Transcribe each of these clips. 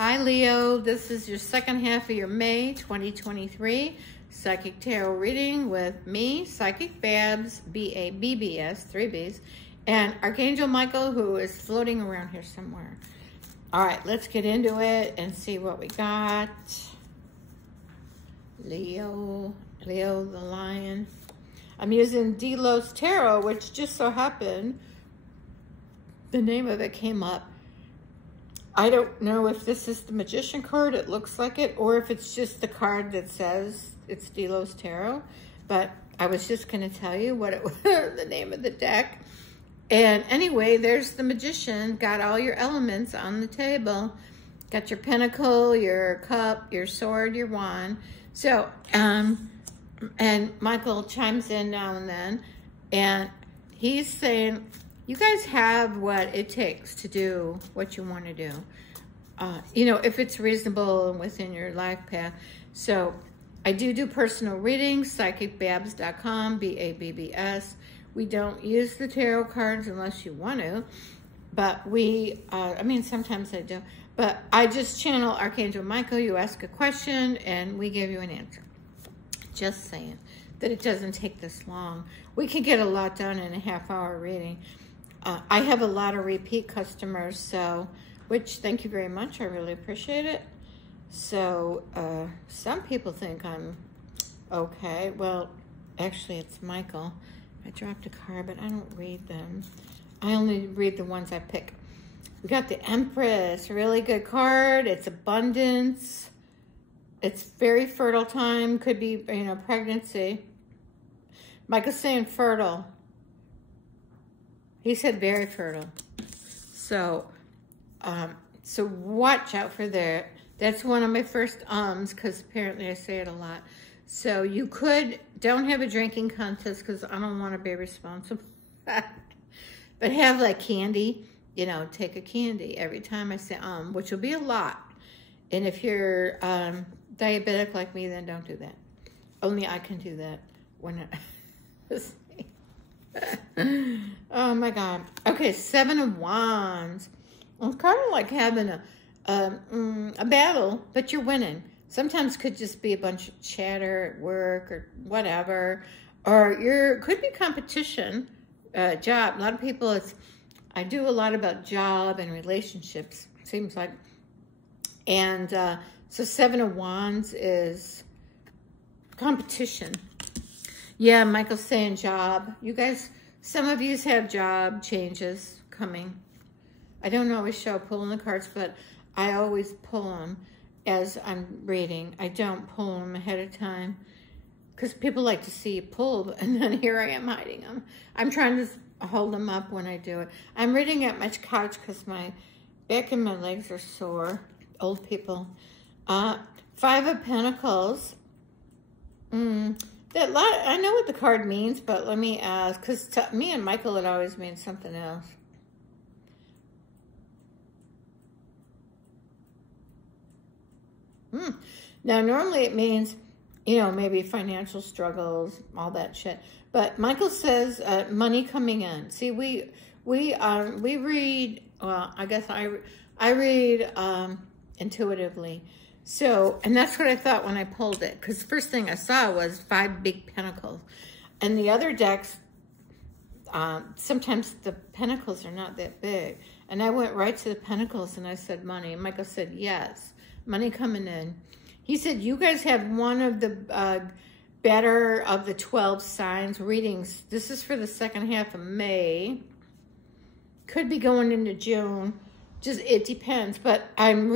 Hi Leo, this is your second half of your May 2023 Psychic Tarot reading with me, Psychic Babbs, B-A-B-B-S, 3 B's, and Archangel Michael, who is floating around here somewhere. All right, let's get into it and see what we got. Leo the lion. I'm using Delos Tarot, which just so happened, the name of it came up. I don't know if this is the Magician card, it looks like it, or if it's just the card that says it's Delos Tarot. But I was just going to tell you what it was, the name of the deck. And anyway, there's the Magician, got all your elements on the table. Got your pentacle, your cup, your sword, your wand. So, and Michael chimes in now and then, and he's saying, you guys have what it takes to do what you want to do. You know, if it's reasonable and within your life path. So I do personal readings, psychicbabbs.com, B-A-B-B-S. We don't use the tarot cards unless you want to, but I mean, sometimes I do. But I just channel Archangel Michael. You ask a question and we give you an answer. Just saying that it doesn't take this long. We can get a lot done in a half-hour reading. I have a lot of repeat customers, so, which thank you very much. I really appreciate it. So some people think I'm okay. Well, actually it's Michael. I dropped a card, but I don't read them. I only read the ones I pick. We got the Empress, really good card. It's abundance. It's very fertile time. Could be, you know, pregnancy. Michael's saying fertile. He said very fertile. So, so watch out for that. That's one of my first because apparently I say it a lot. So you don't have a drinking contest because I don't want to be responsible. But have like candy, you know, take a candy every time I say which will be a lot. And if you're diabetic like me, then don't do that. Only I can do that when oh my God. Okay, 7 of Wands. It's kind of like having a battle, but you're winning. Sometimes could just be a bunch of chatter at work or whatever, or could be competition, job. A lot of people, I do a lot about job and relationships, seems like. And so 7 of Wands is competition. Yeah, Michael's saying job. You guys, some of you have job changes coming. I don't always show pulling the cards, but I always pull them as I'm reading. I don't pull them ahead of time because people like to see you pull, and then here I am hiding them. I'm trying to hold them up when I do it. I'm reading at my couch because my back and my legs are sore. Old people. 5 of Pentacles. I know what the card means, but let me ask, because to me and Michael, it always means something else. Now, normally it means, you know, maybe financial struggles, all that shit. But Michael says money coming in. See, we read. Well, I guess I read intuitively. So, and that's what I thought when I pulled it, because the first thing I saw was 5 big pentacles. And the other decks, sometimes the pentacles are not that big. And I went right to the pentacles and I said money. And Michael said, yes, money coming in. He said, you guys have one of the better of the 12 signs readings. This is for the second half of May. Could be going into June. Just, it depends, but I'm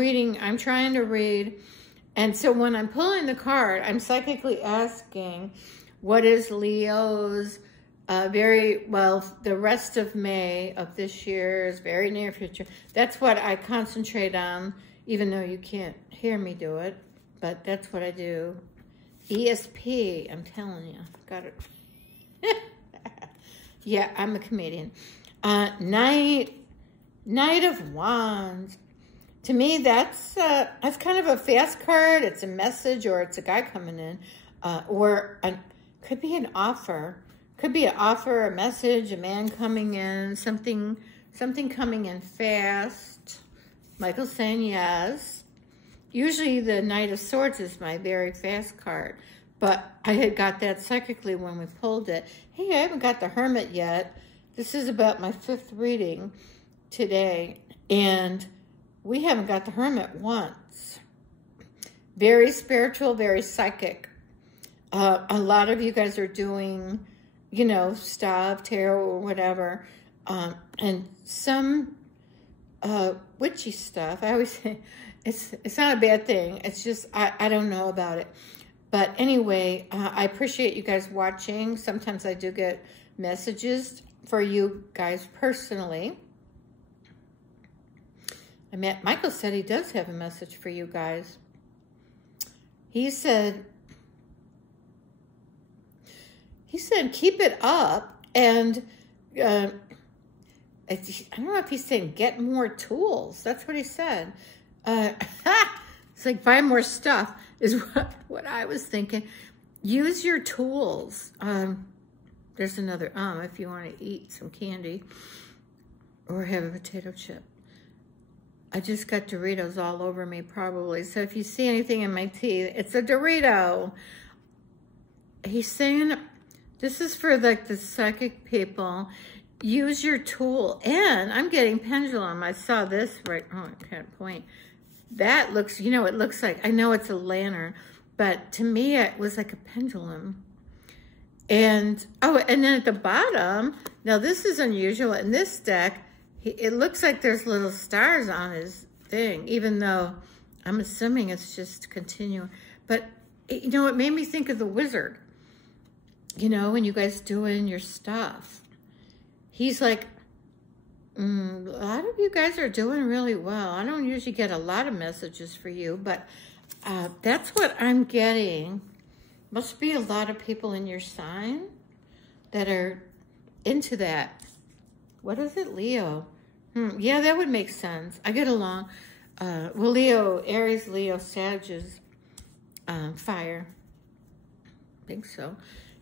trying to read. And so when I'm pulling the card, I'm psychically asking, what is Leo's the rest of May of this year is very near future. That's what I concentrate on, even though you can't hear me do it, but that's what I do. ESP, I'm telling you, got it. Yeah, I'm a comedian. Knight of Wands. To me, that's kind of a fast card. It's a message, or it's a guy coming in, could be an offer. Could be an offer, a message, a man coming in, something coming in fast. Michael's saying yes. usually the Knight of Swords is my very fast card, but I had got that psychically when we pulled it. Hey, I haven't got the Hermit yet. This is about my 5th reading today, and we haven't got the Hermit once. Very spiritual, very psychic. A lot of you guys are doing, you know, stuff, tarot or whatever, and some witchy stuff. I always say it's not a bad thing. It's just I don't know about it. But anyway, I appreciate you guys watching. Sometimes I do get messages for you guys personally. Michael said he does have a message for you guys. He said, keep it up, and I don't know if he's saying get more tools. That's what he said. It's like buy more stuff is what I was thinking. Use your tools. There's another if you want to eat some candy or have a potato chip. I just got Doritos all over me probably. So if you see anything in my teeth, it's a Dorito. He's saying this is for like the psychic people. Use your tool. And I'm getting pendulum. I saw this right. Oh, I can't point. That looks, you know, it looks like, I know it's a lantern, but to me it was like a pendulum. And, oh, and then at the bottom, now this is unusual. In this deck, it looks like there's little stars on his thing, even though I'm assuming it's just continuing. But, you know, it made me think of the wizard. You know, when you guys doing your stuff. He's like, a lot of you guys are doing really well. I don't usually get a lot of messages for you, but that's what I'm getting. Must be a lot of people in your sign that are into that. What is it, Leo? Yeah, that would make sense. I get along. Well, Leo, Aries, Leo, Sagittarius, fire. I think so.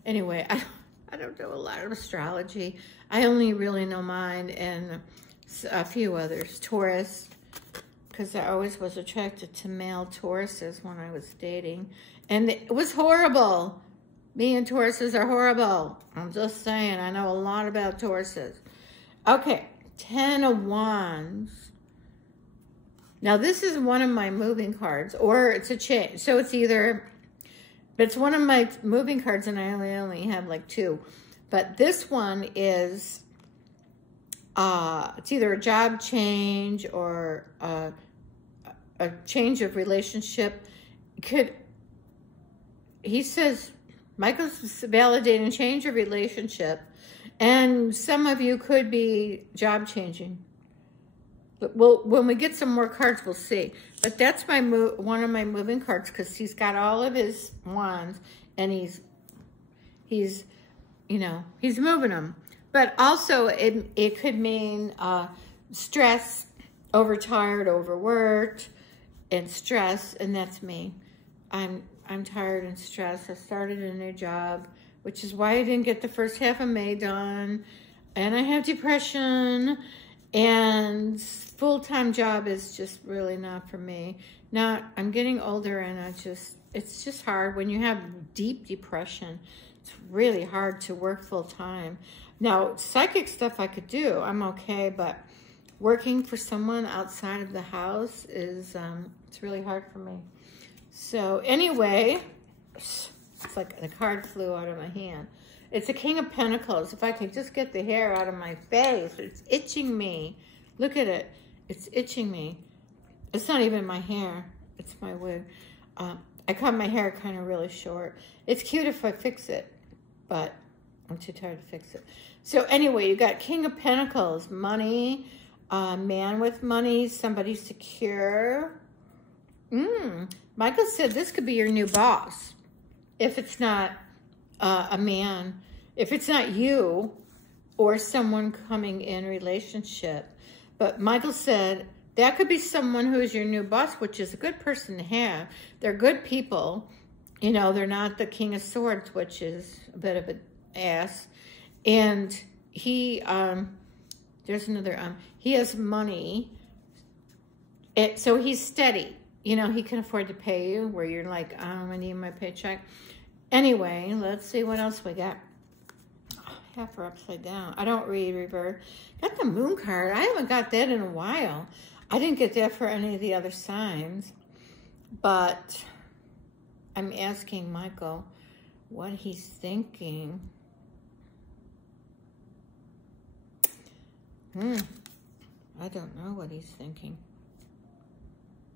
Anyway, I don't know a lot of astrology. I only really know mine and a few others. Taurus, because I always was attracted to male Tauruses when I was dating. And it was horrible. Me and Tauruses are horrible. I'm just saying, I know a lot about Tauruses. Okay, 10 of Wands. Now, this is one of my moving cards, or it's a change. So it's either, but it's one of my moving cards, and I only have like 2. But this one is, it's either a job change or a change of relationship. He says, Michael's validating change of relationship, and some of you could be job changing. But when we get some more cards, we'll see. But that's my one of my moving cards, because he's got all of his wands, and he's you know, he's moving them. But also, it could mean stress, overtired, overworked, and stress, and that's me. I'm tired and stressed. I started a new job, which is why I didn't get the first half of May done. And I have depression, and full-time job is just really not for me. Now, I'm getting older, and it's just hard when you have deep depression. It's really hard to work full-time. Now, psychic stuff I could do. I'm okay, but working for someone outside of the house is, it's really hard for me. So anyway, it's like the card flew out of my hand. It's a King of Pentacles. If I could just get the hair out of my face, it's itching me. Look at it. It's itching me. It's not even my hair. It's my wig. I cut my hair kind of really short. It's cute if I fix it, but I'm too tired to fix it. So anyway, you got King of Pentacles, money, man with money, somebody secure. Michael said this could be your new boss. If it's not a man, if it's not you or someone coming in relationship. But Michael said that could be someone who is your new boss, which is a good person to have. They're good people. You know, they're not the King of Swords, which is a bit of an ass. And he, there's another, he has money. So he's steady. you know, he can afford to pay you, where you're like, I need my paycheck. Anyway, let's see what else we got. Oh, half are upside down. I don't read rebirth. Got the moon card. I haven't got that in a while. I didn't get that for any of the other signs, but I'm asking Michael what he's thinking. I don't know what he's thinking.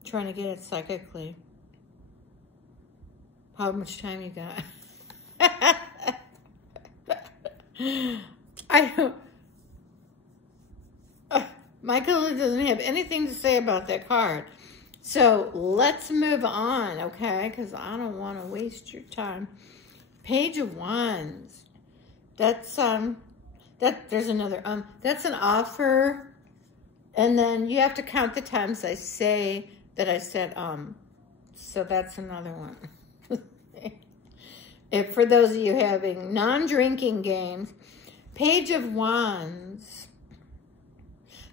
Trying to get it psychically. How much time you got? I don't. Michael doesn't have anything to say about that card. So let's move on, okay? Because I don't want to waste your time. Page of Wands. That's there's another that's an offer, and then you have to count the times I say that I said so that's another one. If for those of you having non-drinking games, Page of Wands.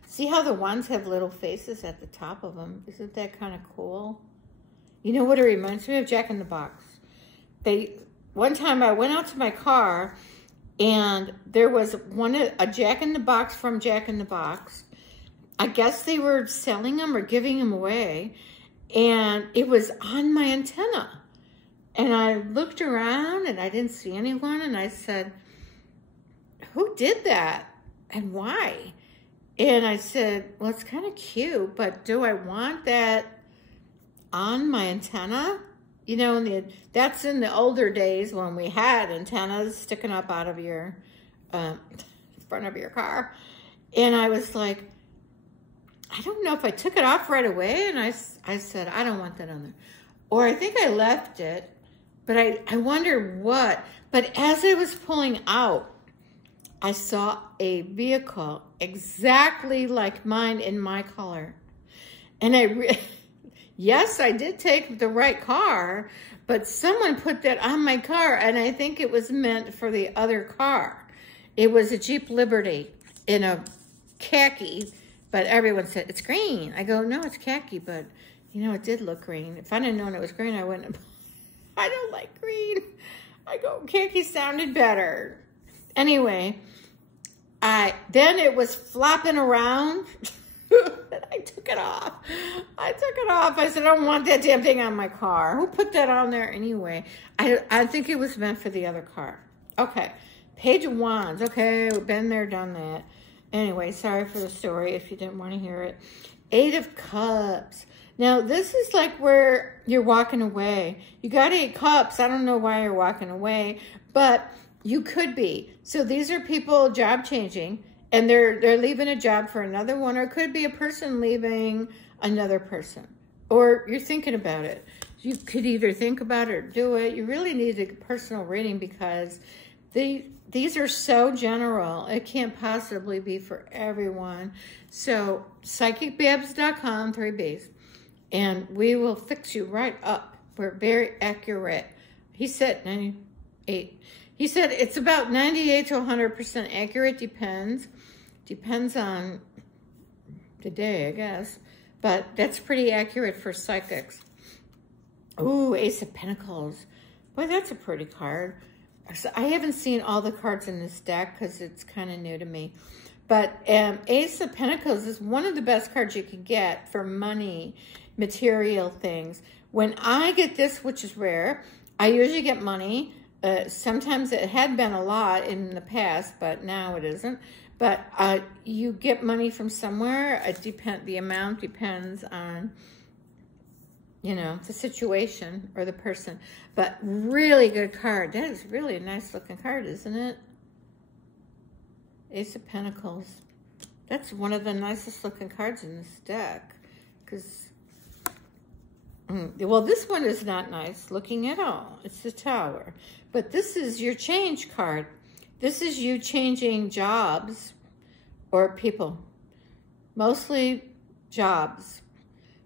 See how the wands have little faces at the top of them? Isn't that kind of cool? You know what it reminds me of? Jack in the Box. One time I went out to my car, and there was a Jack in the Box from Jack in the Box. I guess they were selling them or giving them away, and it was on my antenna. And I looked around, and I didn't see anyone, and I said, who did that, and why? And I said, well, it's kind of cute, but do I want that on my antenna? You know, that's in the older days when we had antennas sticking up out of your front of your car. And I was like, I don't know if I took it off right away. And I said, I don't want that on there. Or I think I left it, but I wonder what. But as I was pulling out, I saw a vehicle exactly like mine in my color. And yes, I did take the right car, but someone put that on my car, and I think it was meant for the other car. It was a Jeep Liberty in a khaki, but everyone said, it's green. I go, no, it's khaki, but, you know, it did look green. If I'd have known it was green, I wouldn't have. I don't like green. I go, khaki sounded better. Anyway, then it was flopping around. And I took it off. I said, I don't want that damn thing on my car. Who put that on there anyway? I think it was meant for the other car. Okay. Page of Wands. Okay, we've been there, done that. Anyway, sorry for the story if you didn't want to hear it. 8 of Cups. Now, this is like where you're walking away. You got 8 cups. I don't know why you're walking away, but you could be. So these are people job changing, and they're leaving a job for another one, or it could be a person leaving another person, or you're thinking about it. You could either think about it or do it. You really need a personal reading because these are so general. It can't possibly be for everyone. So psychicbabbs.com, 3 B's, and we will fix you right up. We're very accurate. He said 98. He said it's about 98 to 100% accurate. Depends on the day, I guess. But that's pretty accurate for psychics. Ooh, Ace of Pentacles. Boy, that's a pretty card. So I haven't seen all the cards in this deck because it's kind of new to me. But Ace of Pentacles is one of the best cards you can get for money, material things. When I get this, which is rare, I usually get money. Sometimes it had been a lot in the past, but now it isn't. But you get money from somewhere. The amount depends on, you know, the situation or the person. But really good card. That is really a nice looking card, isn't it? Ace of Pentacles. That's one of the nicest looking cards in this deck. Because, well, this one is not nice looking at all. It's the Tower. But this is your change card. This is you changing jobs or people. Mostly jobs.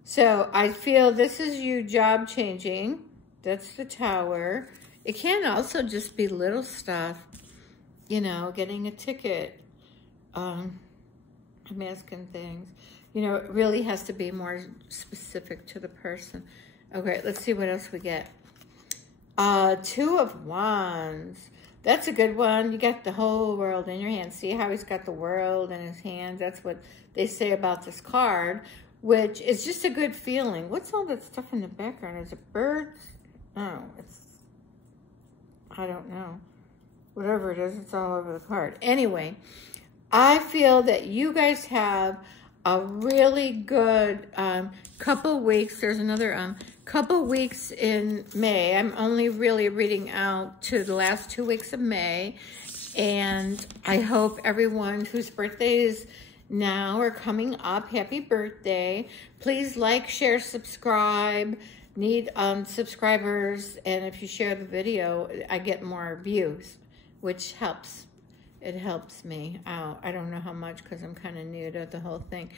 So I feel this is you job changing. That's the Tower. It can also just be little stuff. You know, getting a ticket. I'm asking things. You know, it really has to be more specific to the person. Okay, let's see what else we get. Two of Wands. That's a good one. You got the whole world in your hand. See how he's got the world in his hands? That's what they say about this card, which is just a good feeling. What's all that stuff in the background? Is it birds? No, I don't know. Whatever it is, it's all over the card. Anyway, I feel that you guys have a really good couple weeks. There's another couple weeks in May. I'm only really reading out to the last 2 weeks of May. And I hope everyone whose birthdays now are coming up, happy birthday. Please like, share, subscribe. Need subscribers. And if you share the video, I get more views, which helps. It helps me out. I don't know how much because I'm kind of new to the whole thing.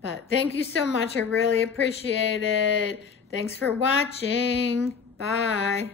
But thank you so much. I really appreciate it. Thanks for watching. Bye.